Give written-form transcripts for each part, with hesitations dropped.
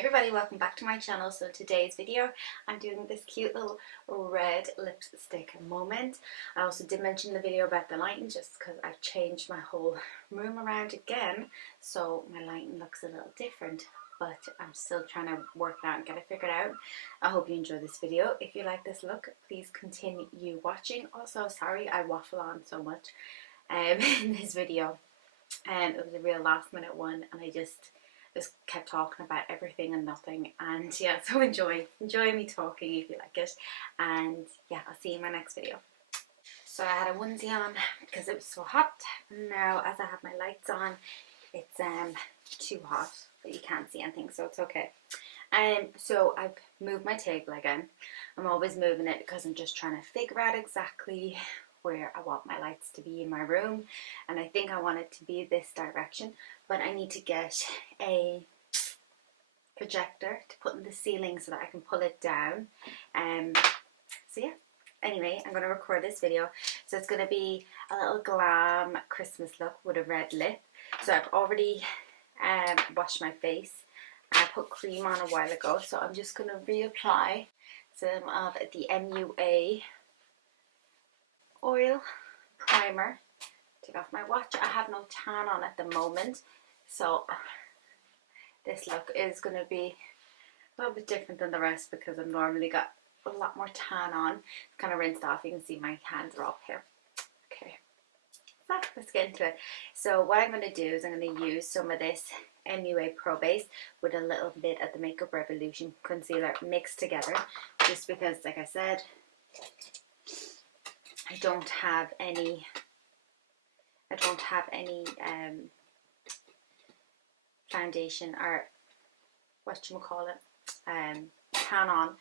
Everybody, welcome back to my channel. So in today's video I'm doing this cute little red lipstick moment. I also did mention in the video about the lighting just because I've changed my whole room around again, so my lighting looks a little different, but I'm still trying to work it out and get it figured out. I hope you enjoy this video. If you like this look, please continue watching. Also, sorry I waffle on so much in this video. It was a real last minute one and I just kept talking about everything and nothing, and yeah, so enjoy me talking if you like it, and yeah, I'll see you in my next video. So I had a onesie on because it was so hot. Now as I have my lights on, it's too hot but you can't see anything, so it's okay. So I've moved my table again. I'm always moving it because I'm just trying to figure out exactly where I want my lights to be in my room, and I think I want it to be this direction, but I need to get a projector to put in the ceiling so that I can pull it down. So yeah, anyway, I'm going to record this video. So it's going to be a little glam Christmas look with a red lip. So I've already washed my face. I put cream on a while ago, so I'm just going to reapply some of the MUA oil primer. Take off my watch. I have no tan on at the moment, so this look is going to be a little bit different than the rest because I've normally got a lot more tan on. It's kind of rinsed off. You can see my hands are up here. Okay, so let's get into it. So what I'm going to do is I'm going to use some of this MUA Pro Base with a little bit of the Makeup Revolution concealer mixed together, just because, like I said, I don't have any foundation or tan on.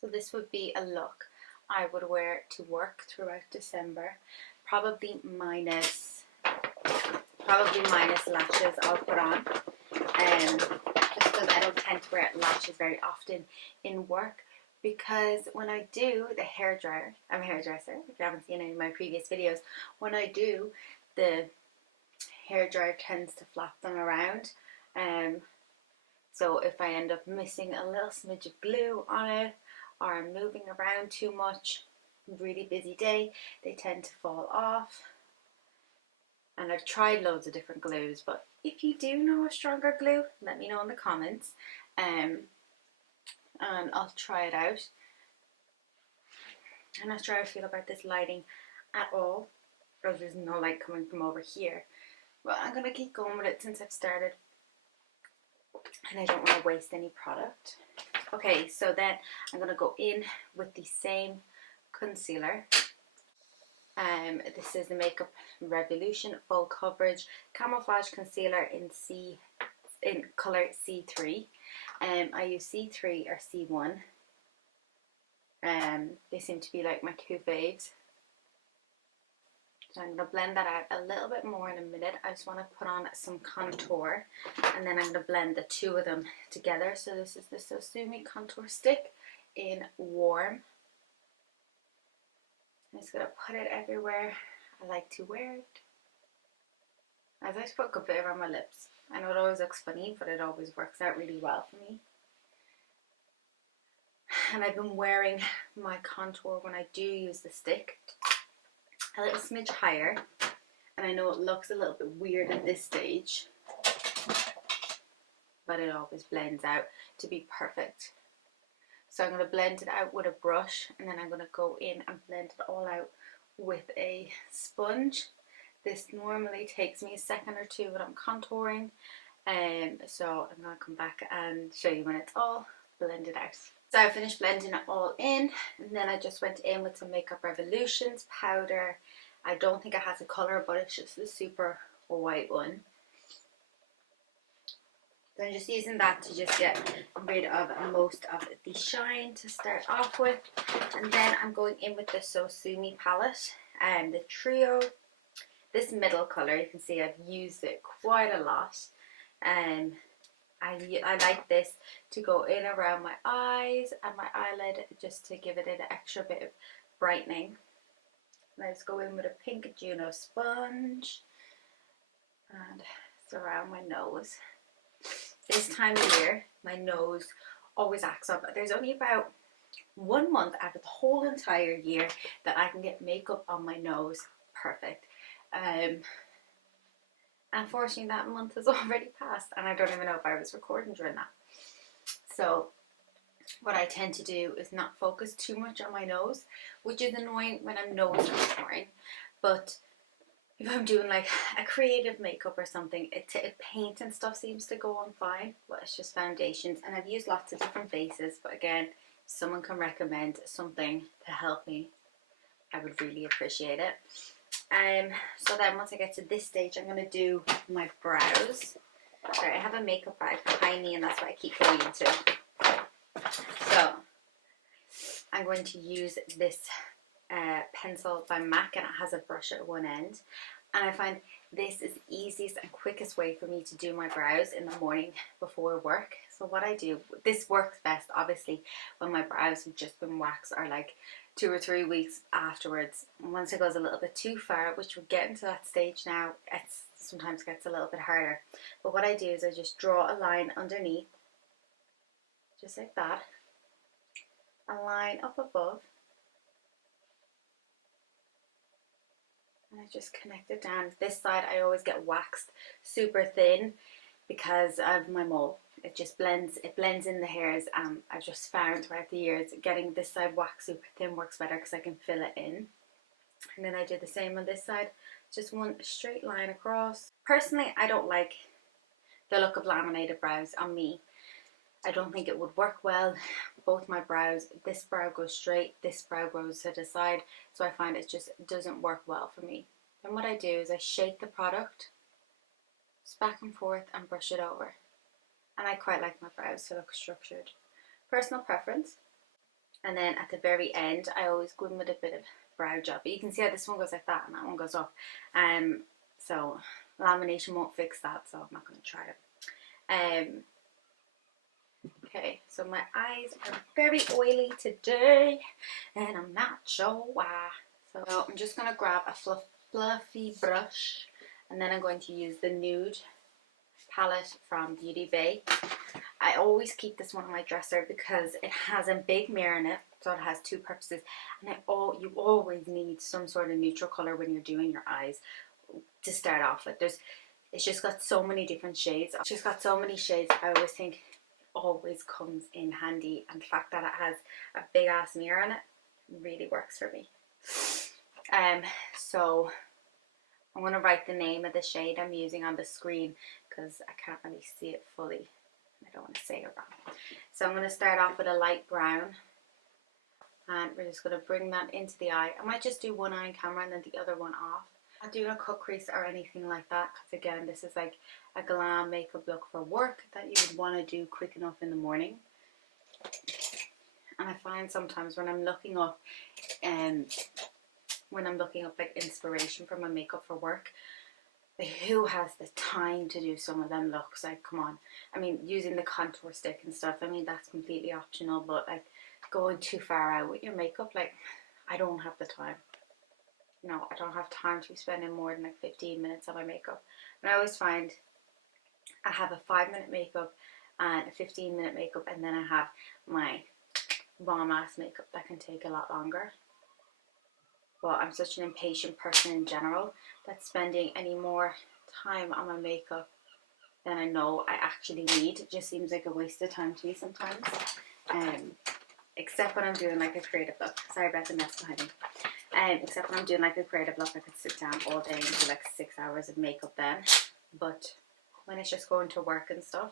So this would be a look I would wear to work throughout December, probably minus lashes I'll put on, just because I don't tend to wear lashes very often in work. Because when I do the hairdryer, I'm a hairdresser, if you haven't seen any of my previous videos, when I do, the hairdryer tends to flap them around. So if I end up missing a little smidge of glue on it, or I'm moving around too much, really busy day, they tend to fall off. And I've tried loads of different glues, but if you do know a stronger glue, let me know in the comments. And I'll try it out. I'm not sure how I feel about this lighting at all, because there's no light coming from over here. But I'm going to keep going with it since I've started, and I don't want to waste any product. Okay, so then I'm going to go in with the same concealer. This is the Makeup Revolution Full Coverage Camouflage Concealer in colour C3. I use C3 or C1. They seem to be like my two faves. So I'm going to blend that out a little bit more in a minute. I just want to put on some contour, and then I'm going to blend the two of them together. So this is the Sosumi Contour Stick in Warm. I'm just going to put it everywhere I like to wear it. As I just put a good bit around my lips. I know it always looks funny, but it always works out really well for me. And I've been wearing my contour when I do use the stick a little smidge higher, and I know it looks a little bit weird at this stage, but it always blends out to be perfect. So I'm going to blend it out with a brush, and then I'm going to go in and blend it all out with a sponge. This normally takes me a second or two when I'm contouring, so I'm going to come back and show you when it's all blended out. So I finished blending it all in, and then I just went in with some Makeup Revolutions powder. I don't think it has a colour, but it's just the super white one. So I'm just using that to just get rid of most of the shine to start off with. And then I'm going in with the Sosumi Palette and the Trio. This middle colour, you can see I've used it quite a lot. I like this to go in around my eyes and my eyelid, just to give it an extra bit of brightening. Let's go in with a pink Juno sponge and surround my nose. this time of year, my nose always acts up. There's only about 1 month out of the whole entire year that I can get makeup on my nose perfect. Unfortunately, that month has already passed, and I don't even know if I was recording during that. So what I tend to do is not focus too much on my nose, which is annoying when I'm nose exploring. But if I'm doing like a creative makeup or something, paint and stuff seems to go on fine, but it's just foundations. And I've used lots of different bases, but again, if someone can recommend something to help me, I would really appreciate it. So then once I get to this stage, I'm going to do my brows. Sorry, I have a makeup bag behind me, and that's what I keep going into. So I'm going to use this pencil by MAC, and it has a brush at one end. And I find this is the easiest and quickest way for me to do my brows in the morning before work. So what I do, this works best obviously when my brows have just been waxed, or like 2 or 3 weeks afterwards. And once it goes a little bit too far, which we're getting to that stage now, it sometimes gets a little bit harder. But what I do is I just draw a line underneath, just like that, a line up above, and I just connect it down. This side I always get waxed super thin because of my mole. It just blends in the hairs. I've just found throughout the years getting this side waxed super thin works better because I can fill it in. And then I do the same on this side, just one straight line across. Personally, I don't like the look of laminated brows on me. I don't think it would work well. Both my brows, this brow goes straight, this brow goes to the side, so I find it just doesn't work well for me. And what I do is I shake the product just back and forth and brush it over. And I quite like my brows to look structured. Personal preference. And then at the very end, I always go in with a bit of brow gel. But you can see how this one goes like that and that one goes up. So lamination won't fix that, so I'm not going to try it. Okay, so my eyes are very oily today, and I'm not sure why. So I'm just going to grab a fluffy brush, and then I'm going to use the nude palette from Beauty Bay. I always keep this one on my dresser because it has a big mirror in it, so it has two purposes. And you always need some sort of neutral color when you're doing your eyes to start off with. It's just got so many different shades. It's just got so many shades. I always think always comes in handy, and the fact that it has a big ass mirror in it really works for me. So I'm going to write the name of the shade I'm using on the screen because I can't really see it fully. I don't want to say it wrong. So I'm going to start off with a light brown, and we're just going to bring that into the eye. I might just do one eye on camera and then the other one off. I'm not doing a cut crease or anything like that because again, this is like a glam makeup look for work that you would want to do quick enough in the morning. And I find sometimes when I'm looking up like inspiration for my makeup for work, like who has the time to do some of them looks? Like, come on. I mean, using the contour stick and stuff, I mean, that's completely optional, but like going too far out with your makeup, like I don't have the time. No, I don't have time to be spending more than like 15 minutes on my makeup. And I always find I have a 5-minute makeup and a 15-minute makeup, and then I have my bomb ass makeup that can take a lot longer. Well, I'm such an impatient person in general that spending any more time on my makeup than I know I actually need, it just seems like a waste of time to me sometimes. Except when I'm doing like a creative look. Sorry about the mess behind me. Except when I'm doing like a creative look, I could sit down all day and do like 6 hours of makeup then. But when it's just going to work and stuff,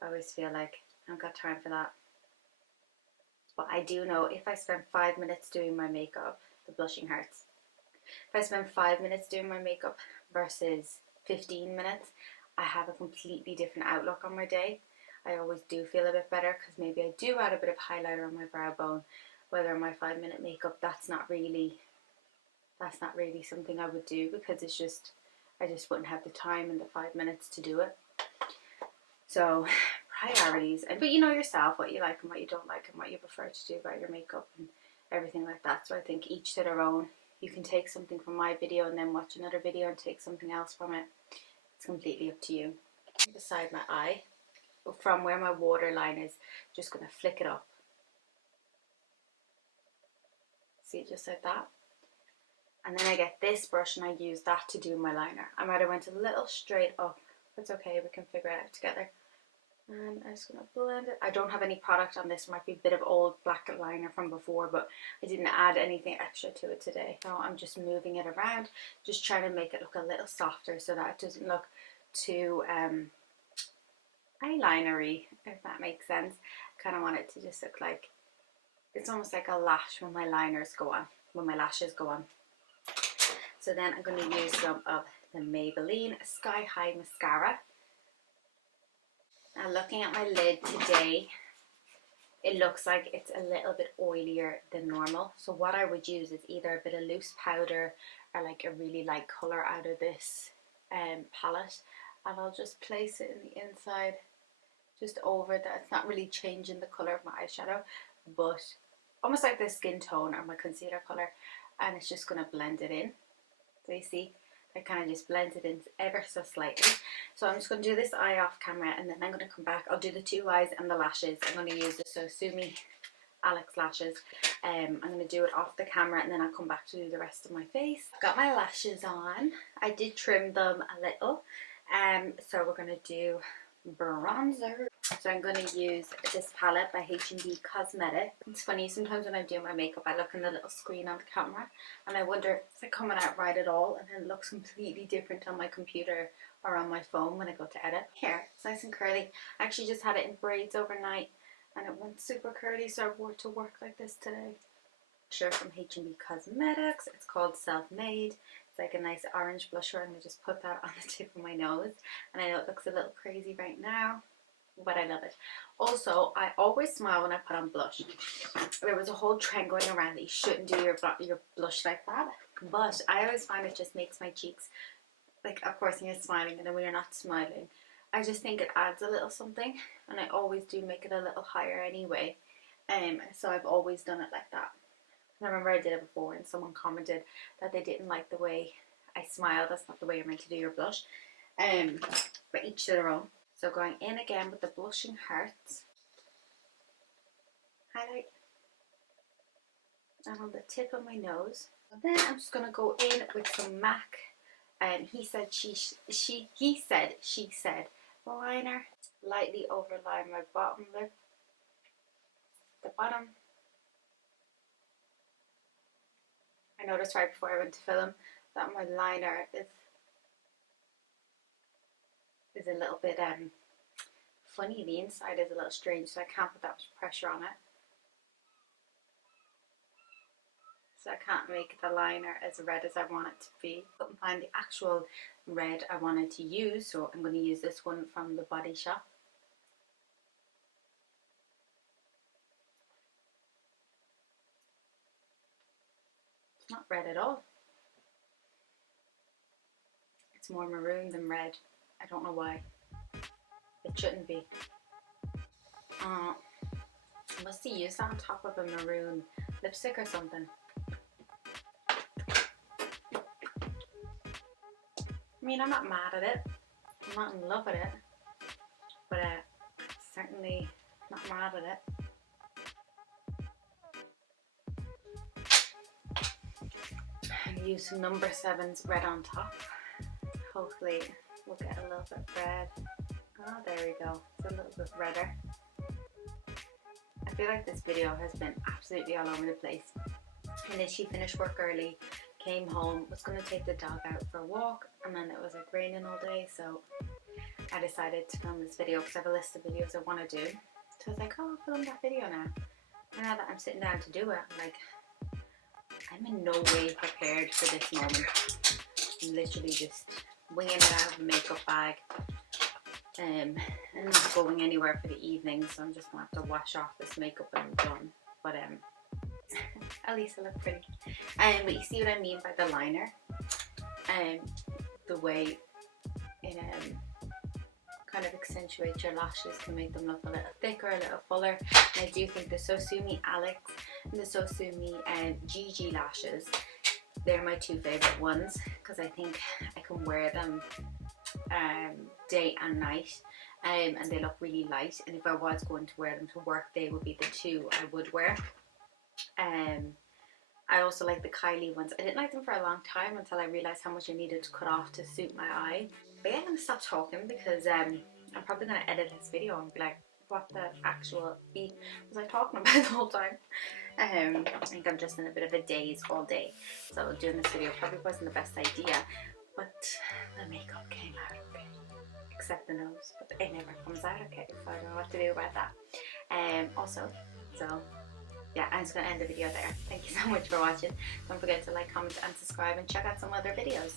I always feel like I haven't got time for that. But I do know if I spend 5 minutes doing my makeup, the blushing hurts. If I spend 5 minutes doing my makeup versus 15 minutes, I have a completely different outlook on my day. I always do feel a bit better because maybe I do add a bit of highlighter on my brow bone. Whether my 5-minute makeup, that's not really something I would do because I just wouldn't have the time in the 5 minutes to do it. So priorities, but you know yourself what you like and what you don't like and what you prefer to do about your makeup and everything like that. So I think each to their own. You can take something from my video and then watch another video and take something else from it. It's completely up to you. Beside my eye, from where my waterline is, just going to flick it up. See, just like that. And then I get this brush and I use that to do my liner. I might have went a little straight up. It's okay, we can figure it out together. And I'm just going to blend it. I don't have any product on this. It might be a bit of old black liner from before, but I didn't add anything extra to it today. So I'm just moving it around, just trying to make it look a little softer so that it doesn't look too eyelinery, if that makes sense. I kind of want it to just look like, it's almost like a lash when my liners go on, when my lashes go on. So then I'm going to use some of the Maybelline Sky High Mascara. Now looking at my lid today, it looks like it's a little bit oilier than normal. So what I would use is either a bit of loose powder or like a really light colour out of this palette. And I'll just place it in the inside, just over that. It's not really changing the colour of my eyeshadow, but almost like the skin tone or my concealer colour. And it's just going to blend it in. So you see, I kind of just blend it in ever so slightly. So I'm just going to do this eye off camera, and then I'm going to come back. I'll do the 2 eyes and the lashes. I'm going to use the Sosumi Palette lashes. I'm going to do it off the camera, and then I'll come back to do the rest of my face. I've got my lashes on. I did trim them a little. So we're going to do bronzer. So I'm going to use this palette by H&B Cosmetics. It's funny, sometimes when I do my makeup I look in the little screen on the camera and I wonder, is it coming out right at all? And then it looks completely different on my computer or on my phone when I go to edit. Here, it's nice and curly. I actually just had it in braids overnight and it went super curly, so I wore it to work like this today. Blusher from H&B Cosmetics. It's called Self-Made. It's like a nice orange blusher. I'm going to just put that on the tip of my nose. And I know it looks a little crazy right now, but I love it. Also, I always smile when I put on blush. There was a whole trend going around that you shouldn't do your blush like that, but I always find it just makes my cheeks, like, of course when you're smiling and then when you're not smiling, I just think it adds a little something, and I always do make it a little higher anyway. So I've always done it like that. And I remember I did it before and someone commented that they didn't like the way I smile. That's not the way you're meant to do your blush. But each to their own. So going in again with the blushing hearts, highlight, and on the tip of my nose. And then I'm just going to go in with some MAC, he said, she said liner. Lightly overline my bottom lip, the bottom. I noticed right before I went to film that my liner is a little bit funny. The inside is a little strange, so I can't put that much pressure on it. So I can't make the liner as red as I want it to be. I couldn't find the actual red I wanted to use, so I'm going to use this one from the Body Shop. It's not red at all. It's more maroon than red. I don't know why. It shouldn't be. I must have used that on top of a maroon lipstick or something. I mean, I'm not mad at it. I'm not in love with it. But certainly not mad at it. And use some number 7's red on top. Hopefully we'll get a little bit red. Oh, there we go. It's a little bit redder. I feel like this video has been absolutely all over the place. And then she finished work early, came home, was going to take the dog out for a walk, and then it was like raining all day, so I decided to film this video because I have a list of videos I want to do. So I was like, oh, I'll film that video now. And now that I'm sitting down to do it, I'm like, I'm in no way prepared for this moment. I'm literally just winging it out of a makeup bag. I'm not going anywhere for the evening, so I'm just going to have to wash off this makeup and I'm done. But at least I look pretty. But you see what I mean by the liner? The way it kind of accentuates your lashes to make them look a little thicker, a little fuller. And I do think the Sosumi Alex and the Sosumi GG lashes, they're my 2 favourite ones because I think I can wear them day and night and they look really light, and if I was going to wear them to work, they would be the two I would wear. I also like the Kylie ones. I didn't like them for a long time until I realised how much I needed to cut off to suit my eye. But yeah, I'm going to stop talking because I'm probably going to edit this video and be like, what the actual beat was I talking about the whole time? I think I'm just in a bit of a daze all day, so doing this video probably wasn't the best idea, but the makeup came out okay, except the nose, but it never comes out okay, so I don't know what to do about that. Also, so yeah, I'm just going to end the video there. Thank you so much for watching. Don't forget to like, comment and subscribe, and check out some other videos.